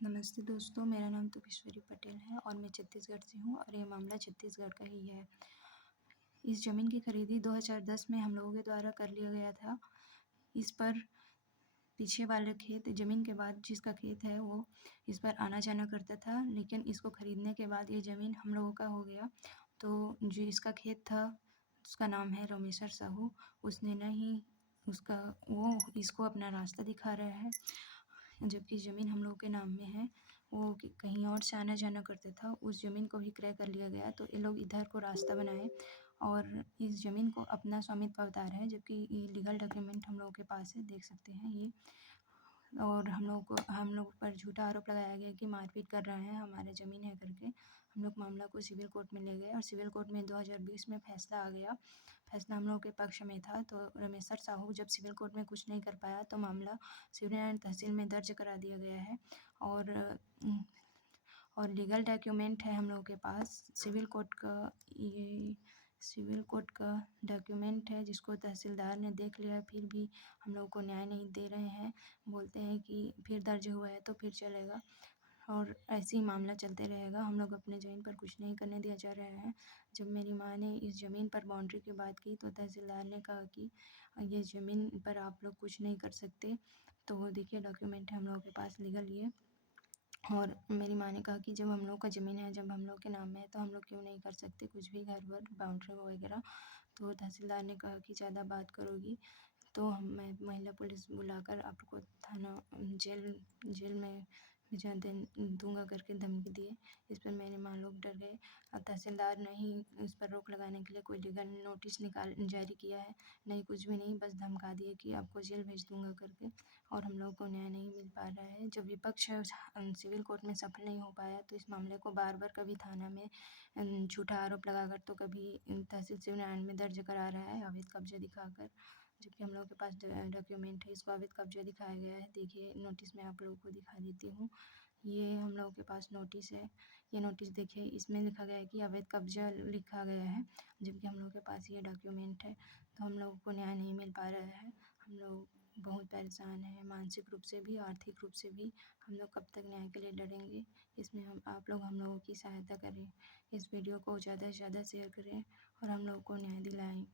नमस्ते दोस्तों, मेरा नाम तोपेश्वरी पटेल है और मैं छत्तीसगढ़ से हूँ और ये मामला छत्तीसगढ़ का ही है। इस ज़मीन की खरीदी 2010 में हम लोगों के द्वारा कर लिया गया था। इस पर पीछे वाले खेत ज़मीन के बाद जिसका खेत है वो इस पर आना-जाना करता था, लेकिन इसको खरीदने के बाद ये ज़मीन हम लोगों का हो गया। तो जो इसका खेत था उसका नाम है रोमेश्वर साहू, उसने ना ही उसका वो इसको अपना रास्ता दिखा रहा है, जबकि ज़मीन हम लोगों के नाम में है। वो कहीं और से आना-जाना करता था, उस ज़मीन को भी क्रय कर लिया गया, तो ये लोग इधर को रास्ता बनाए और इस ज़मीन को अपना स्वामित्व बता रहे हैं, जबकि ये लीगल डॉक्यूमेंट हम लोगों के पास है, देख सकते हैं ये। और हम लोग पर झूठा आरोप लगाया गया कि मारपीट कर रहे हैं, हमारा ज़मीन है करके। हम लोग मामला को सिविल कोर्ट में ले गए और सिविल कोर्ट में 2020 में फैसला आ गया। फैसला हम लोगों के पक्ष में था, तो रमेश्वर साहू जब सिविल कोर्ट में कुछ नहीं कर पाया तो मामला शिवनारायण तहसील में दर्ज करा दिया गया है। और लीगल डॉक्यूमेंट है हम लोगों के पास सिविल कोर्ट का डॉक्यूमेंट है, जिसको तहसीलदार ने देख लिया, फिर भी हम लोगों को न्याय नहीं दे रहे हैं। बोलते हैं कि फिर दर्ज हुआ है तो फिर चलेगा और ऐसे ही मामला चलते रहेगा। हम लोग अपने ज़मीन पर कुछ नहीं करने दिया जा रहा है। जब मेरी माँ ने इस ज़मीन पर बाउंड्री की बात की तो तहसीलदार ने कहा कि ये ज़मीन पर आप लोग कुछ नहीं कर सकते। तो देखिए डॉक्यूमेंट है हम लोगों के पास लीगल ये। और मेरी माँ ने कहा कि जब हम लोग का ज़मीन है, जब हम लोग के नाम में है, तो हम लोग क्यों नहीं कर सकते कुछ भी, घर वर बाउंड्री वगैरह। तो तहसीलदार ने कहा कि ज़्यादा बात करोगी तो मैं महिला पुलिस बुलाकर आपको थाना जेल में भिजवा दूँगा करके धमकी दिए। इस पर मेरे माँ लोग डर गए और तहसीलदार ने ही इस पर रोक लगाने के लिए कोई लीगल नोटिस जारी किया है, नहीं कुछ भी नहीं, बस धमका दिए कि आपको जेल भेज दूँगा करके। और हम लोगों को न्याय नहीं मिल पा रहा है। जब विपक्ष सिविल कोर्ट में सफल नहीं हो पाया तो इस मामले को बार-बार कभी थाना में झूठा आरोप लगाकर तो कभी तहसील शिवनारायण में दर्ज करा रहा है अवैध कब्ज़ा दिखाकर, जबकि हम लोगों के पास डॉक्यूमेंट है, इसको अवैध कब्ज़ा दिखाया गया है। देखिए नोटिस मैं आप लोगों को दिखा देती हूँ। ये हम लोगों के पास नोटिस है। ये नोटिस देखिए, इसमें लिखा गया है कि अवैध कब्ज़ा लिखा गया है, जबकि हम लोगों के पास ये डॉक्यूमेंट है। तो हम लोगों को न्याय नहीं मिल पा रहा है। हम लोग बहुत परेशान हैं, मानसिक रूप से भी, आर्थिक रूप से भी। हम लोग कब तक न्याय के लिए लड़ेंगे? इसमें आप लोग हम लोगों की सहायता करें। इस वीडियो को ज़्यादा से ज़्यादा शेयर करें और हम लोगों को न्याय दिलाएँ।